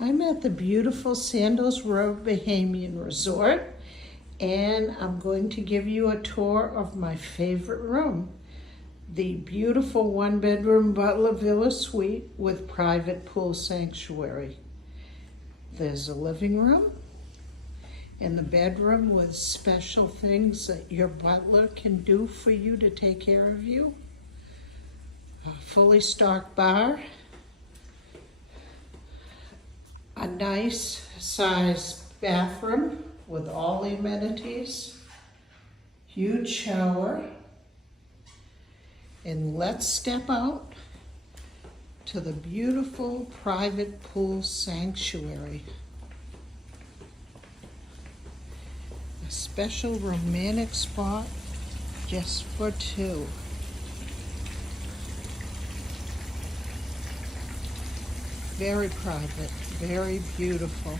I'm at the beautiful Sandals Road Bahamian Resort, and I'm going to give you a tour of my favorite room, the beautiful one-bedroom Butler Villa Suite with private pool sanctuary. There's a living room and the bedroom with special things that your butler can do for you to take care of you. A fully stocked bar, a nice sized bathroom with all the amenities, huge shower, and let's step out to the beautiful private pool sanctuary. A special romantic spot just for two. Very private, very beautiful.